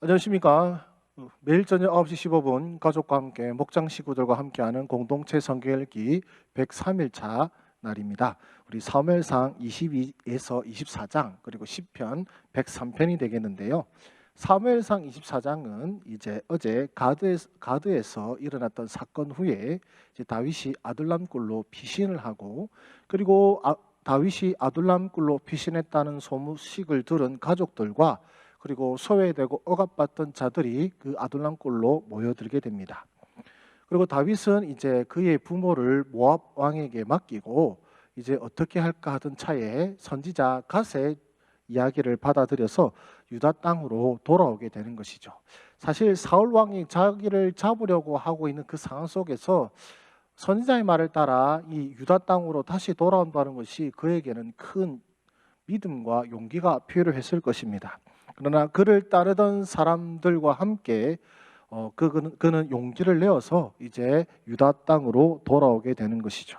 안녕하십니까. 매일 저녁 9시 15분 가족과 함께 목장 식구들과 함께하는 공동체 성경 읽기 103일차 날입니다. 우리 사무엘상 22에서 24장 그리고 시편 103편이 되겠는데요. 사무엘상 24장은 이제 어제 가드에서 일어났던 사건 후에 이제 다윗이 아둘람 굴로 피신을 하고 그리고 다윗이 아둘람 굴로 피신했다는 소식을 들은 가족들과 그리고 소외되고 억압받던 자들이 그 아둘람 굴로 모여들게 됩니다. 그리고 다윗은 이제 그의 부모를 모압 왕에게 맡기고 이제 어떻게 할까 하던 차에 선지자 갓의 이야기를 받아들여서 유다 땅으로 돌아오게 되는 것이죠. 사실 사울 왕이 자기를 잡으려고 하고 있는 그 상황 속에서 선지자의 말을 따라 이 유다 땅으로 다시 돌아온다는 것이 그에게는 큰 믿음과 용기가 필요했을 것입니다. 그러나 그를 따르던 사람들과 함께 그는 용기를 내어서 이제 유다 땅으로 돌아오게 되는 것이죠.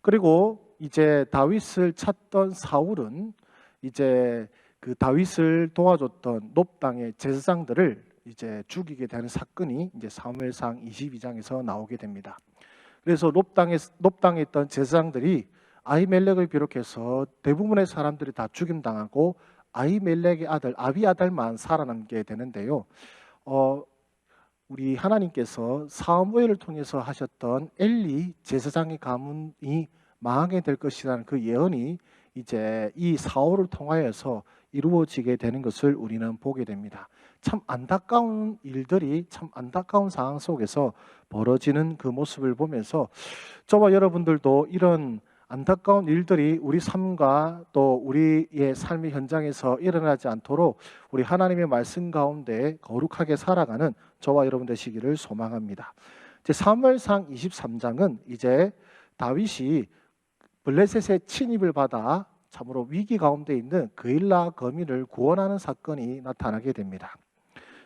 그리고 이제 다윗을 찾던 사울은 이제 그 다윗을 도와줬던 놉 땅의 제사장들을 이제 죽이게 되는 사건이 이제 사무엘상 22장에서 나오게 됩니다. 그래서 놉 땅에 있던 제사장들이 아히멜렉을 비롯해서 대부분의 사람들이 다 죽임당하고 아히멜렉의 아들 아비아달만 살아남게 되는데요. 우리 하나님께서 사무엘을 통해서 하셨던 엘리 제사장의 가문이 망하게 될 것이라는 그 예언이 이제 이 사울을 통하여서 이루어지게 되는 것을 우리는 보게 됩니다. 참 안타까운 일들이 참 안타까운 상황 속에서 벌어지는 그 모습을 보면서 저와 여러분들도 이런 안타까운 일들이 우리 삶과 또 우리의 삶의 현장에서 일어나지 않도록 우리 하나님의 말씀 가운데 거룩하게 살아가는 저와 여러분 되시기를 소망합니다. 사무엘상 23장은 이제 다윗이 블레셋의 침입을 받아 참으로 위기 가운데 있는 그일라 거민을 구원하는 사건이 나타나게 됩니다.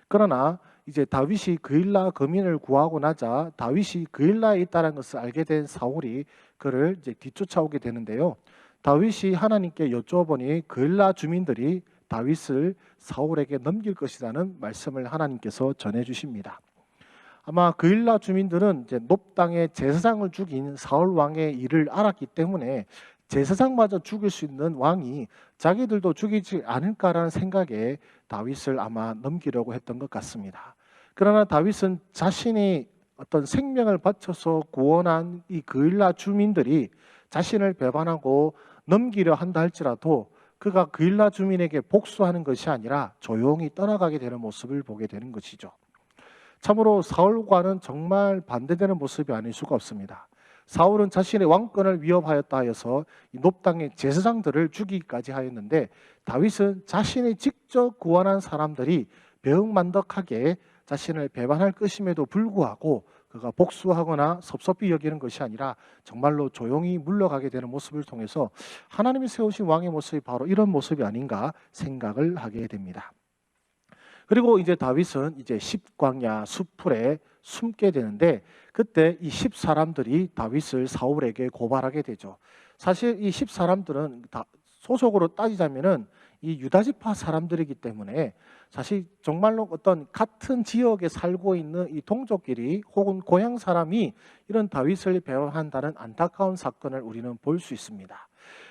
그러나 이제 다윗이 그일라 거민을 구하고 나자 다윗이 그일라에 있다는 것을 알게 된 사울이 그를 이제 뒤쫓아오게 되는데요. 다윗이 하나님께 여쭈어보니 그일라 주민들이 다윗을 사울에게 넘길 것이라는 말씀을 하나님께서 전해주십니다. 아마 그일라 주민들은 이제 놉 땅의 제사장을 죽인 사울 왕의 일을 알았기 때문에 제사장마저 죽일 수 있는 왕이 자기들도 죽이지 않을까라는 생각에 다윗을 아마 넘기려고 했던 것 같습니다. 그러나 다윗은 자신이 어떤 생명을 바쳐서 구원한 이 그일라 주민들이 자신을 배반하고 넘기려 한다 할지라도 그가 그일라 주민에게 복수하는 것이 아니라 조용히 떠나가게 되는 모습을 보게 되는 것이죠. 참으로 사울과는 정말 반대되는 모습이 아닐 수가 없습니다. 사울은 자신의 왕권을 위협하였다 하여서 놉 땅의 제사장들을 죽이기까지 하였는데 다윗은 자신이 직접 구원한 사람들이 배은만덕하게 자신을 배반할 것임에도 불구하고 그가 복수하거나 섭섭히 여기는 것이 아니라 정말로 조용히 물러가게 되는 모습을 통해서 하나님이 세우신 왕의 모습이 바로 이런 모습이 아닌가 생각을 하게 됩니다. 그리고 이제 다윗은 이제 십광야 수풀에 숨게 되는데 그때 이 10사람들이 다윗을 사울에게 고발하게 되죠. 사실 이 10사람들은 소속으로 따지자면은 이 유다지파 사람들이기 때문에 사실 정말로 어떤 같은 지역에 살고 있는 이 동족끼리 혹은 고향 사람이 이런 다윗을 배반한다는 안타까운 사건을 우리는 볼 수 있습니다.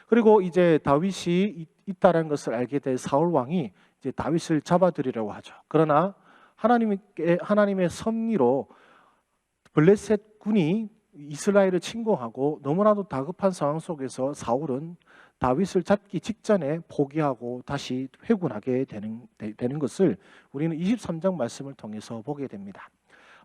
그리고 이제 다윗이 있다는 것을 알게 된 사울 왕이 이제 다윗을 잡아들이려고 하죠. 그러나 하나님의 섭리로 블레셋 군이 이스라엘을 침공하고 너무나도 다급한 상황 속에서 사울은 다윗을 잡기 직전에 포기하고 다시 회군하게 되는 것을 우리는 23장 말씀을 통해서 보게 됩니다.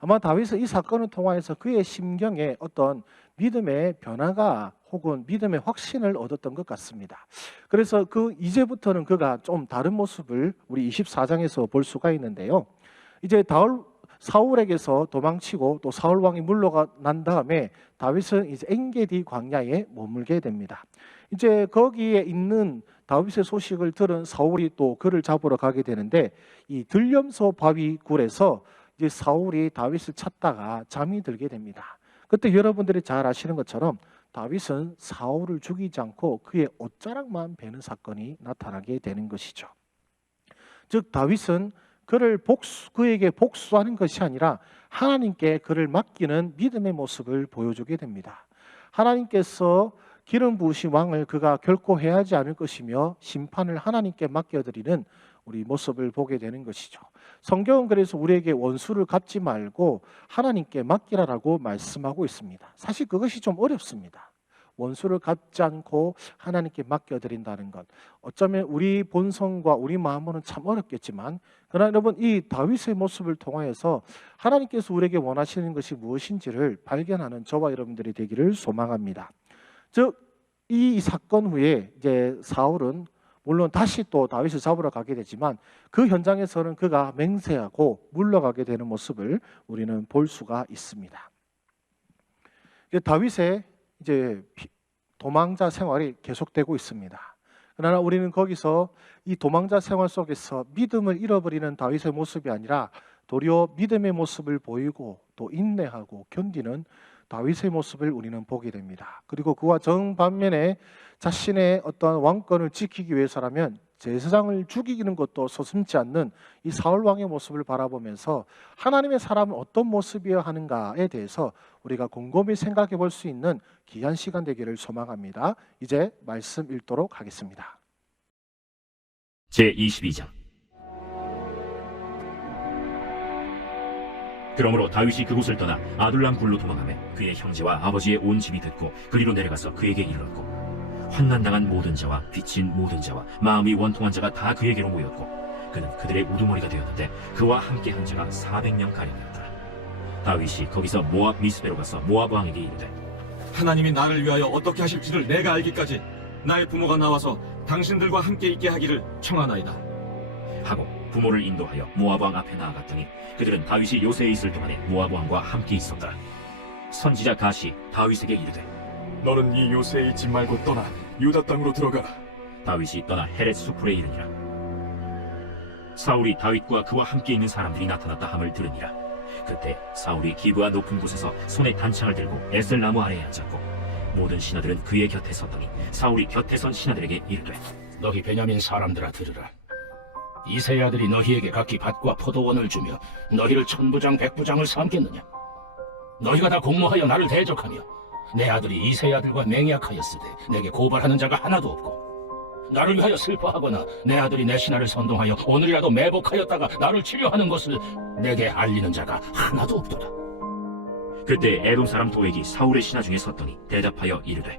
아마 다윗은 이 사건을 통하여서 그의 심경에 어떤 믿음의 변화가 혹은 믿음의 확신을 얻었던 것 같습니다. 그래서 이제부터는 그가 좀 다른 모습을 우리 24장에서 볼 수가 있는데요. 이제 사울에게서 도망치고 또 사울 왕이 물러난 다음에 다윗은 이제 엔게디 광야에 머물게 됩니다. 이제 거기에 있는 다윗의 소식을 들은 사울이 또 그를 잡으러 가게 되는데 이 들염소 바위 굴에서 이제 사울이 다윗을 찾다가 잠이 들게 됩니다. 그때 여러분들이 잘 아시는 것처럼 다윗은 사울을 죽이지 않고 그의 옷자락만 베는 사건이 나타나게 되는 것이죠. 즉 다윗은 그에게 복수하는 것이 아니라 하나님께 그를 맡기는 믿음의 모습을 보여주게 됩니다. 하나님께서 기름 부으신 왕을 그가 결코 해하지 않을 것이며 심판을 하나님께 맡겨드리는 우리 모습을 보게 되는 것이죠. 성경은 그래서 우리에게 원수를 갚지 말고 하나님께 맡기라라고 말씀하고 있습니다. 사실 그것이 좀 어렵습니다. 원수를 갚지 않고 하나님께 맡겨드린다는 것, 어쩌면 우리 본성과 우리 마음으로는 참 어렵겠지만, 그러나 여러분, 이 다윗의 모습을 통하여서 하나님께서 우리에게 원하시는 것이 무엇인지를 발견하는 저와 여러분들이 되기를 소망합니다. 즉, 이 사건 후에 이제 사울은 물론 다시 또 다윗을 잡으러 가게 되지만, 그 현장에서는 그가 맹세하고 물러가게 되는 모습을 우리는 볼 수가 있습니다. 다윗의 이제 도망자 생활이 계속되고 있습니다. 그러나 우리는 거기서 이 도망자 생활 속에서 믿음을 잃어버리는 다윗의 모습이 아니라 도리어 믿음의 모습을 보이고 또 인내하고 견디는 다윗의 모습을 우리는 보게 됩니다. 그리고 그와 정반면에 자신의 어떤 왕권을 지키기 위해서라면 제사장을 죽이는 것도 서슴지 않는 이 사울 왕의 모습을 바라보면서 하나님의 사람은 어떤 모습이어야 하는가에 대해서 우리가 곰곰이 생각해 볼 수 있는 귀한 시간 되기를 소망합니다. 이제 말씀 읽도록 하겠습니다. 제22장. 그러므로 다윗이 그곳을 떠나 아둘람 굴로 도망하며 그의 형제와 아버지의 온 집이 듣고 그리로 내려가서 그에게 이르렀고, 환난당한 모든 자와 빚진 모든 자와 마음이 원통한 자가 다 그에게로 모였고, 그는 그들의 우두머리가 되었는데 그와 함께 한 자가 400명 가량이었더라. 다윗이 거기서 모압 미스베로 가서 모압 왕에게 이르되, 하나님이 나를 위하여 어떻게 하실지를 내가 알기까지 나의 부모가 나와서 당신들과 함께 있게 하기를 청하나이다 하고 부모를 인도하여 모압 왕 앞에 나아갔더니 그들은 다윗이 요새에 있을 동안에 모압 왕과 함께 있었더라. 선지자 갓이 다윗에게 이르되, 너는 이 요새의 집 말고 떠나 유다 땅으로 들어가라. 다윗이 떠나 헤렛 수풀에 이르니라. 사울이 다윗과 그와 함께 있는 사람들이 나타났다 함을 들으니라. 그때 사울이 기브아 높은 곳에서 손에 단창을 들고 에셀 나무 아래에 앉았고, 모든 신하들은 그의 곁에 섰더니 사울이 곁에 선 신하들에게 이르되, 너희 베냐민 사람들아 들으라. 이새의 아들이 너희에게 각기 밭과 포도원을 주며 너희를 천부장 백부장을 삼겠느냐? 너희가 다 공모하여 나를 대적하며 내 아들이 이새의 아들과 맹약하였으되 내게 고발하는 자가 하나도 없고, 나를 위하여 슬퍼하거나 내 아들이 내 신하를 선동하여 오늘이라도 매복하였다가 나를 치료하는 것을 내게 알리는 자가 하나도 없도다. 그때 에돔 사람 도액이 사울의 신하 중에 섰더니 대답하여 이르되,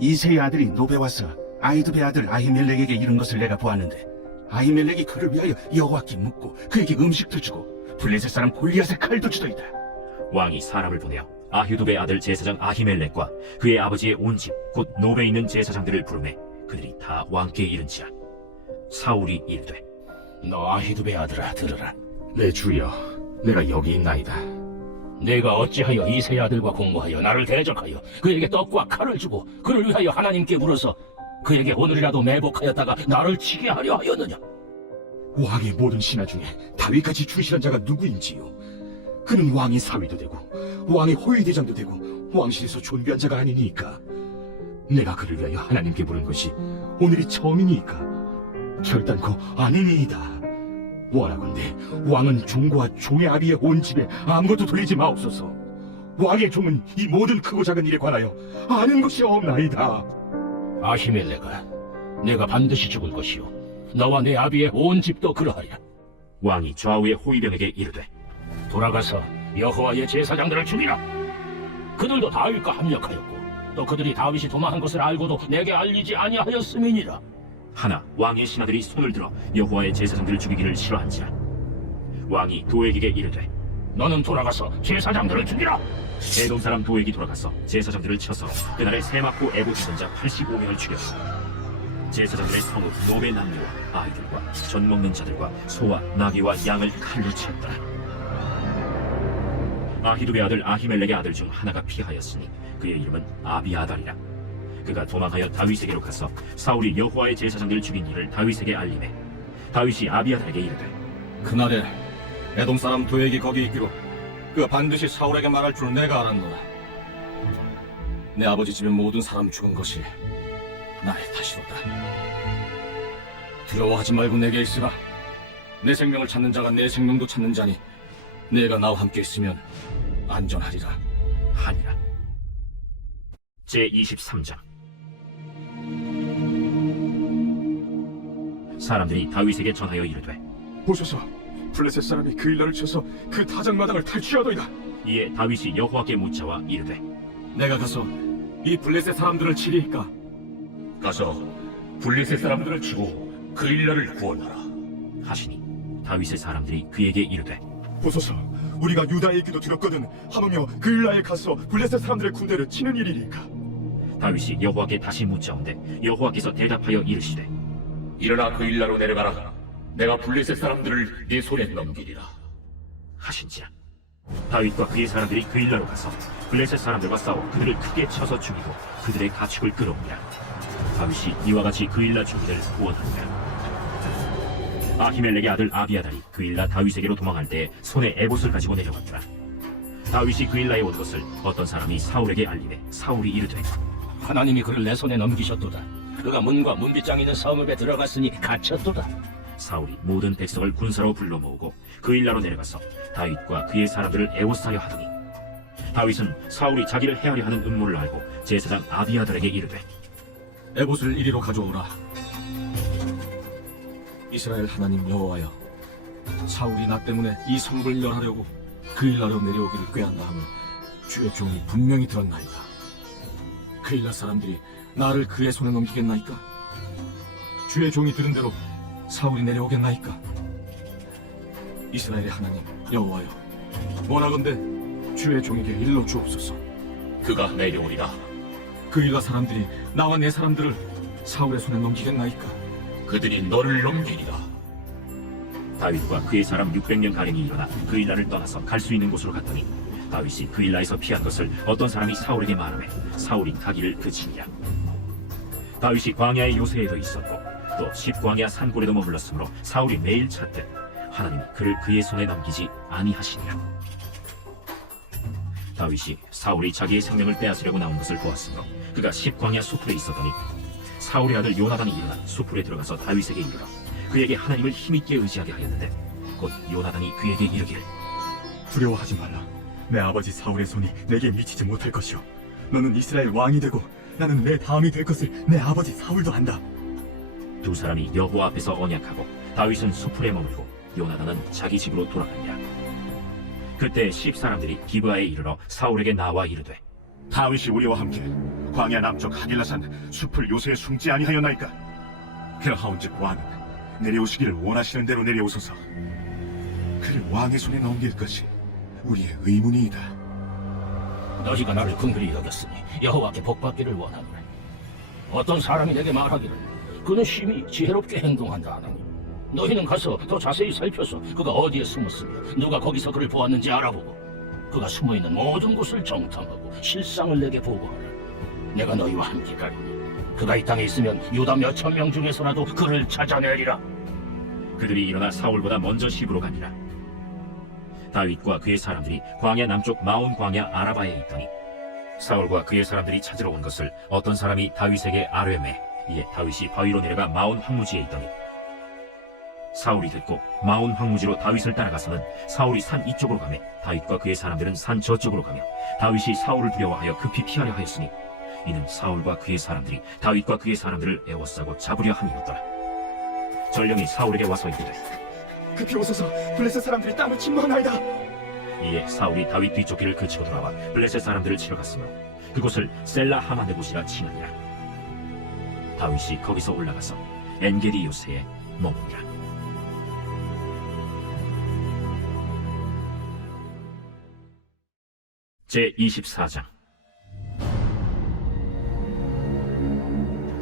이새의 아들이 노베 와서 아히두베 아들 아히멜렉에게 이른 것을 내가 보았는데, 아히멜렉이 그를 위하여 여호와께 묻고 그에게 음식도 주고 블레셋 사람 골리앗의 칼도 주더이다. 왕이 사람을 보내어 아휴두베 아들 제사장 아히멜렉과 그의 아버지의 온 집 곧 노베에 있는 제사장들을 부르매 그들이 다 왕께 이른지라. 사울이 이르되, 너 아히두베 아들아 들으라. 내 주여, 내가 여기 있나이다. 내가 어찌하여 이새의 아들과 공모하여 나를 대적하여 그에게 떡과 칼을 주고 그를 위하여 하나님께 물어서 그에게 오늘이라도 매복하였다가 나를 치게 하려 하였느냐? 왕의 모든 신하 중에 다윗같이 충실한 자가 누구인지요? 그는 왕의 사위도 되고 왕의 호위대장도 되고 왕실에서 존귀한 자가 아니니까. 내가 그를 위하여 하나님께 물은 것이 오늘이 처음이니까 결단코 아니니이다. 원하건대 왕은 종과 종의 아비의 온 집에 아무것도 돌리지 마옵소서. 왕의 종은 이 모든 크고 작은 일에 관하여 아는 것이 없나이다. 아히멜렉아, 내가 반드시 죽을 것이요 너와 내 아비의 온 집도 그러하리라. 왕이 좌우의 호위병에게 이르되, 돌아가서 여호와의 제사장들을 죽이라. 그들도 다윗과 합력하였고 또 그들이 다윗이 도망한 것을 알고도 내게 알리지 아니하였음이니라. 하나 왕의 신하들이 손을 들어 여호와의 제사장들을 죽이기를 싫어한지라. 왕이 도액에게 이르되, 너는 돌아가서 제사장들을 죽이라. 에돔 사람 도액이 돌아가서 제사장들을 쳐서 그날에 새 맞고 애고 죽은 자 85명을 죽였고, 제사장들의 성읍 노베 남녀와 아이들과 젖 먹는 자들과 소와 나귀와 양을 칼로 치었더라. 아히두베 아들 아히멜렉의 아들 중 하나가 피하였으니 그의 이름은 아비아달이라. 그가 도망하여 다윗에게로 가서 사울이 여호와의 제사장들을 죽인 일을 다윗에게 알리매, 다윗이 아비아달에게 이르되, 그날에 에돔 사람 도액이 거기 있기로 그가 반드시 사울에게 말할 줄 내가 알았노라. 내 아버지 집의 모든 사람 죽은 것이 나의 탓이로다. 두려워하지 말고 내게 있으라. 내 생명을 찾는 자가 내 생명도 찾는 자니 내가 나와 함께 있으면 안전하리라. 하니라. 제23장. 사람들이 다윗에게 전하여 이르되 보소서, 블레셋 사람이 그 일러를 쳐서 그 타작마당을 탈취하더이다. 이에 다윗이 여호와께 묻자와 이르되 내가 가서 이 블레셋 사람들을 치리이까? 가서 블레셋 사람들을 치고 그 일러를 구원하라. 하시니 다윗의 사람들이 그에게 이르되 보소서, 우리가 유다의 얘기도 들었거든. 하물며 그 일라에 가서 블레셋 사람들의 군대를 치는 일이니까. 다윗이 여호와께 다시 묻자온데 여호와께서 대답하여 이르시되 일어나 그 일라로 내려가라. 내가 블레셋 사람들을 네 손에 넘기리라. 하신지라. 다윗과 그의 사람들이 그 일라로 가서 블레셋 사람들과 싸워 그들을 크게 쳐서 죽이고 그들의 가축을 끌어오니라. 다윗이 이와 같이 그 일라 주민을 구원하니라. 아히멜렉의 아들 아비아달이 그 일라 다윗에게로 도망할 때 손에 에봇을 가지고 내려왔더라. 다윗이 그 일라에 온 것을 어떤 사람이 사울에게 알리매 사울이 이르되 하나님이 그를 내 손에 넘기셨도다. 그가 문과 문빗장 있는 성읍에 들어갔으니 갇혔도다. 사울이 모든 백성을 군사로 불러 모으고 그 일라로 내려가서 다윗과 그의 사람들을 애워싸려 하더니 다윗은 사울이 자기를 해하려 하는 음모를 알고 제사장 아비아달에게 이르되 에봇을 이리로 가져오라. 이스라엘 하나님 여호와여, 사울이 나 때문에 이 성읍을 멸하려고 그 일라로 내려오기를 꾀한다 함을 주의 종이 분명히 들었나이다. 그 일라 사람들이 나를 그의 손에 넘기겠나이까? 주의 종이 들은 대로 사울이 내려오겠나이까? 이스라엘의 하나님 여호와여, 원하건대 주의 종에게 일러 주옵소서. 그가 내려오리라. 그 일라 사람들이 나와 내 사람들을 사울의 손에 넘기겠나이까? 그들이 너를 넘기리라. 다윗과 그의 사람 600명 가량이 일어나 그 일라를 떠나서 갈 수 있는 곳으로 갔더니 다윗이 그 일라에서 피한 것을 어떤 사람이 사울에게 말하매 사울이 가기를 그치니라. 다윗이 광야의 요새에도 있었고 또 십광야 산골에도 머물렀으므로 사울이 매일 찾되 하나님이 그를 그의 손에 넘기지 아니하시니라. 다윗이 사울이 자기의 생명을 빼앗으려고 나온 것을 보았으므로 그가 십광야 수풀에 있었더니 사울의 아들 요나단이 일어나 수풀에 들어가서 다윗에게 이르러 그에게 하나님을 힘있게 의지하게 하였는데 곧 요나단이 그에게 이르기를 두려워하지 말라. 내 아버지 사울의 손이 내게 미치지 못할 것이오. 너는 이스라엘 왕이 되고 나는 내 다음이 될 것을 내 아버지 사울도 안다. 두 사람이 여호와 앞에서 언약하고 다윗은 수풀에 머물고 요나단은 자기 집으로 돌아가니라. 그때 십 사람들이 기브아에 이르러 사울에게 나와 이르되 다윗이 우리와 함께 광야 남쪽 하길라산 숲을 요새에 숨지 아니하였나이까? 그러하온즉 왕은 내려오시기를 원하시는 대로 내려오소서. 그를 왕의 손에 넘길 것이 우리의 의문이이다. 너희가 나를 긍휼히 여겼으니 여호와께 복받기를 원하노라. 어떤 사람이 내게 말하기를 그는 심히 지혜롭게 행동한다 하나니 너희는 가서 더 자세히 살펴서 그가 어디에 숨었으며 누가 거기서 그를 보았는지 알아보고 그가 숨어있는 모든 곳을 정탐하고 실상을 내게 보고하라. 내가 너희와 함께 가리니 그가 이 땅에 있으면 유다 몇천 명 중에서라도 그를 찾아내리라. 그들이 일어나 사울보다 먼저 시부로 가니라. 다윗과 그의 사람들이 광야 남쪽 마온 광야 아라바에 있더니 사울과 그의 사람들이 찾으러 온 것을 어떤 사람이 다윗에게 아뢰매 이에 다윗이 바위로 내려가 마온 황무지에 있더니 사울이 듣고 마온 황무지로 다윗을 따라가서는 사울이 산 이쪽으로 가매 다윗과 그의 사람들은 산 저쪽으로 가며 다윗이 사울을 두려워하여 급히 피하려 하였으니 이는 사울과 그의 사람들이 다윗과 그의 사람들을 애워싸고 잡으려 함이었더라. 전령이 사울에게 와서 이르되 급히 오소서. 블레셋 사람들이 땅을 침노하나이다. 이에 사울이 다윗 뒤쫓기를 그치고 돌아와 블레셋 사람들을 치러 갔으므로 그곳을 셀라 하만네 곳이라 칭하니라. 다윗이 거기서 올라가서 엔게디 요새에 머무니라. 제24장.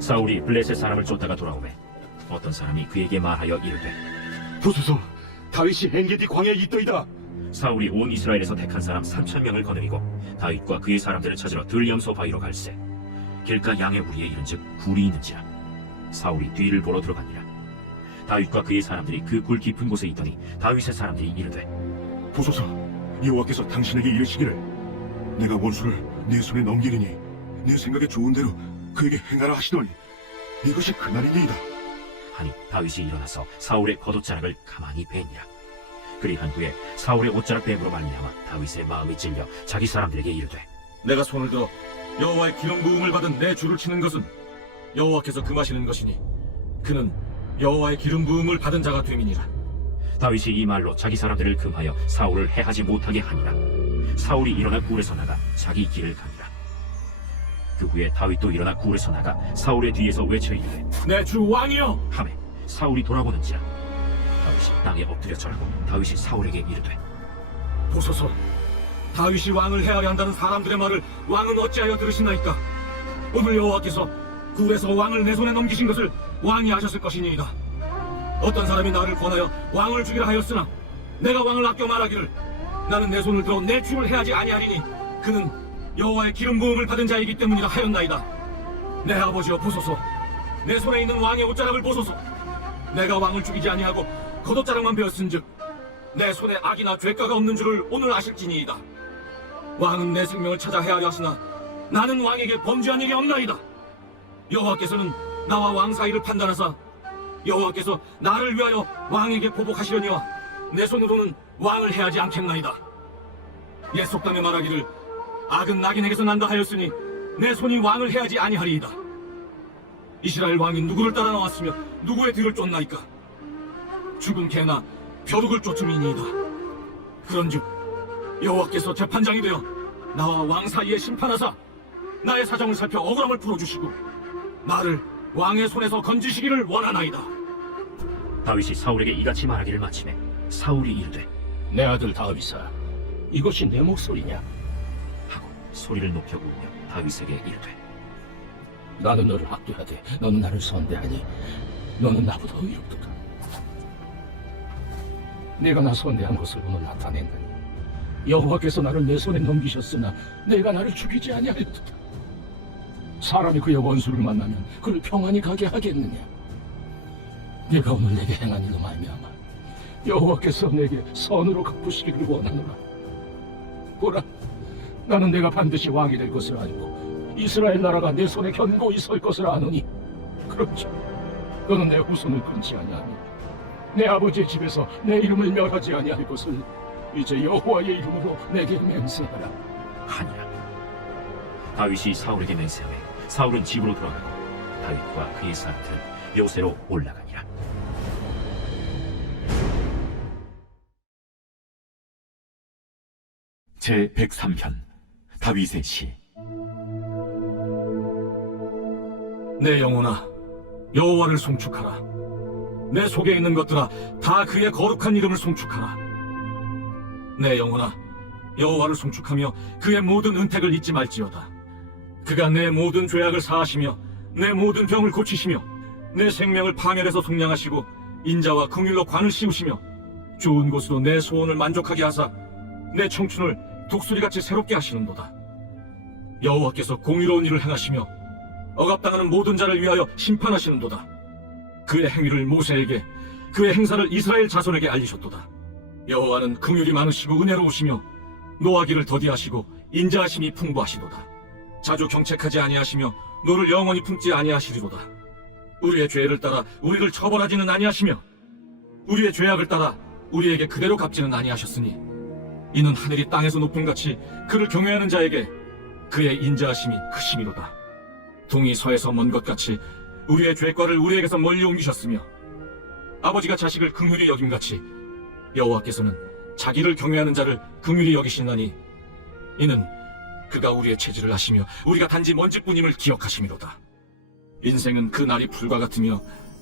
사울이 블레셋 사람을 쫓다가 돌아오매 어떤 사람이 그에게 말하여 이르되 보소서, 다윗이 엔게디 광야에 있더이다. 사울이 온 이스라엘에서 택한 사람 3,000명을 거느리고 다윗과 그의 사람들을 찾으러 들염소 바위로 갈새 길가 양의 무리에 이른즉 굴이 있는지라. 사울이 뒤를 보러 들어가니라. 다윗과 그의 사람들이 그 굴 깊은 곳에 있더니 다윗의 사람들이 이르되 보소서, 여호와께서 당신에게 이르시기를 내가 원수를 네 손에 넘기리니 네 생각에 좋은 대로 그에게 행하라 하시더니 이것이 그날이니이다. 하니 다윗이 일어나서 사울의 겉옷자락을 가만히 베니라. 그리한 후에 사울의 옷자락 뱀으로 말미암아 다윗의 마음이 찔려 자기 사람들에게 이르되 내가 손을 들어 여호와의 기름 부음을 받은 내 줄을 치는 것은 여호와께서 금하시는 것이니 그는 여호와의 기름 부음을 받은 자가 됨이니라. 다윗이 이 말로 자기 사람들을 금하여 사울을 해하지 못하게 하니라. 사울이 일어나 굴에서 나가 자기 길을 가니라. 그 후에 다윗도 일어나 굴에서 나가 사울의 뒤에서 외쳐 이르되 내 주 왕이여! 하매 사울이 돌아보는지라. 다윗이 땅에 엎드려 절하고 다윗이 사울에게 이르되 보소서, 다윗이 왕을 해하려 한다는 사람들의 말을 왕은 어찌하여 들으시나이까? 오늘 여호와께서 굴에서 왕을 내 손에 넘기신 것을 왕이 아셨을 것이니이다. 어떤 사람이 나를 권하여 왕을 죽이라 하였으나 내가 왕을 아껴 말하기를 나는 내 손을 들어 내 주를 해하지 아니하리니 그는 여호와의 기름 부음을 받은 자이기 때문이라 하였나이다. 내 아버지여 보소서, 내 손에 있는 왕의 옷자락을 보소서. 내가 왕을 죽이지 아니하고 겉옷자락만 베었은즉 내 손에 악이나 죄가가 없는 줄을 오늘 아실지니이다. 왕은 내 생명을 찾아 해하려 하시나 나는 왕에게 범죄한 일이 없나이다. 여호와께서는 나와 왕 사이를 판단하사 여호와께서 나를 위하여 왕에게 보복하시려니와 내 손으로는 왕을 해하지 않겠나이다. 옛 속담에 말하기를 악은 낙인에게서 난다 하였으니 내 손이 왕을 해하지 아니하리이다. 이스라엘 왕이 누구를 따라 나왔으며 누구의 뒤를 쫓나이까? 죽은 개나 벼룩을 쫓음이니이다. 그런즉 여호와께서 재판장이 되어 나와 왕 사이에 심판하사 나의 사정을 살펴 억울함을 풀어주시고 나를 왕의 손에서 건지시기를 원하나이다. 다윗이 사울에게 이같이 말하기를 마치매 사울이 이르되 내 아들 다윗아, 이것이 내 목소리냐? 하고 소리를 높여 울며 다윗에게 이르되 나는 너를 학대하되 너는 나를 선대하니 너는 나보다 의롭도다. 내가 나 선대한 것을 오늘 나타낸다니 여호와께서 나를 내 손에 넘기셨으나 내가 나를 죽이지 아니하였도다. 사람이 그의 원수를 만나면 그를 평안히 가게 하겠느냐? 네가 오늘 내게 행한 일로 말미암아 여호와께서 내게 선으로 갚으시기를 원하노라. 보라, 나는 내가 반드시 왕이 될 것을 알고 이스라엘 나라가 내 손에 견고히 설 것을 아노니 그렇죠. 너는 내 후손을 끊지 아니하며 내 아버지의 집에서 내 이름을 멸하지 아니할 것을 이제 여호와의 이름으로 내게 맹세하라. 하니라. 다윗이 사울에게 맹세하매 사울은 집으로 돌아가고 다윗과 그의 사람들은 요새로 올라가니라. 제 103편 다윗의 시. 내 영혼아, 여호와를 송축하라. 내 속에 있는 것들아, 다 그의 거룩한 이름을 송축하라. 내 영혼아, 여호와를 송축하며 그의 모든 은택을 잊지 말지어다. 그가 내 모든 죄악을 사하시며 내 모든 병을 고치시며 내 생명을 파멸해서 속량하시고 인자와 긍휼로 관을 씌우시며 좋은 곳으로 내 소원을 만족하게 하사 내 청춘을 독수리같이 새롭게 하시는도다. 여호와께서 공의로운 일을 행하시며 억압당하는 모든 자를 위하여 심판하시는도다. 그의 행위를 모세에게, 그의 행사를 이스라엘 자손에게 알리셨도다. 여호와는 긍휼이 많으시고 은혜로우시며 노하기를 더디하시고 인자하심이 풍부하시도다. 자주 경책하지 아니하시며 노를 영원히 품지 아니하시리로다. 우리의 죄를 따라 우리를 처벌하지는 아니하시며 우리의 죄악을 따라 우리에게 그대로 갚지는 아니하셨으니 이는 하늘이 땅에서 높음 같이 그를 경외하는 자에게 그의 인자하심이 크심이로다. 동이 서에서 먼 것 같이 우리의 죄과를 우리에게서 멀리 옮기셨으며 아버지가 자식을 긍휼히 여김같이 여호와께서는 자기를 경외하는 자를 긍휼히 여기시나니 이는 그가 우리의 체질을 아시며 우리가 단지 먼지뿐임을 기억하심이로다. 인생은 그 날이 풀과 같으며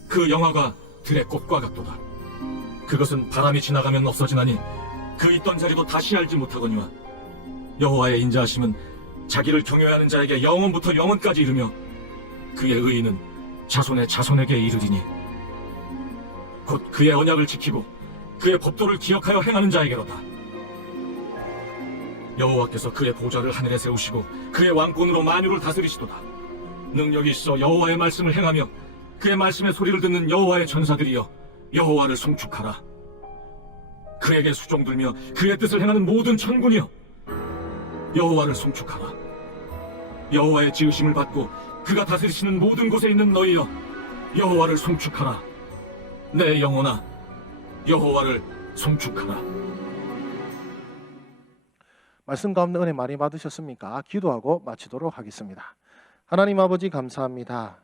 그 영화가 들의 꽃과 같도다. 그것은 바람이 지나가면 없어지나니 그 있던 자리도 다시 알지 못하거니와 여호와의 인자하심은 자기를 경외하는 자에게 영원부터 영원까지 이르며 그의 의인은 자손의 자손에게 이르리니 곧 그의 언약을 지키고 그의 법도를 기억하여 행하는 자에게로다. 여호와께서 그의 보좌를 하늘에 세우시고 그의 왕권으로 만유를 다스리시도다. 능력이 있어 여호와의 말씀을 행하며 그의 말씀의 소리를 듣는 여호와의 전사들이여 여호와를 송축하라. 그에게 수종들며 그의 뜻을 행하는 모든 천군이여 여호와를 송축하라. 여호와의 지으심을 받고 그가 다스리시는 모든 곳에 있는 너희여 여호와를 송축하라. 내 영혼아, 여호와를 송축하라. 말씀 가운데 은혜 많이 받으셨습니까? 기도하고 마치도록 하겠습니다. 하나님 아버지 감사합니다.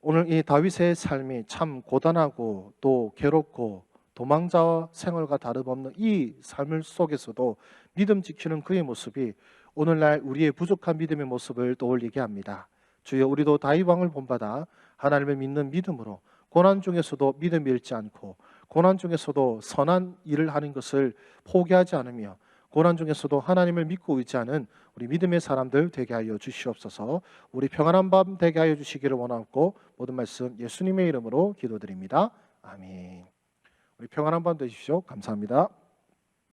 오늘 이 다윗의 삶이 참 고단하고 또 괴롭고 도망자 생활과 다름없는 이 삶을 속에서도 믿음 지키는 그의 모습이 오늘날 우리의 부족한 믿음의 모습을 떠올리게 합니다. 주여, 우리도 다윗 왕을 본받아 하나님을 믿는 믿음으로 고난 중에서도 믿음을 잃지 않고 고난 중에서도 선한 일을 하는 것을 포기하지 않으며 고난 중에서도 하나님을 믿고 의지하는 우리 믿음의 사람들 되게 하여 주시옵소서. 우리 평안한 밤 되게 하여 주시기를 원하고 모든 말씀 예수님의 이름으로 기도드립니다. 아멘. 우리 평안한 밤 되십시오. 감사합니다.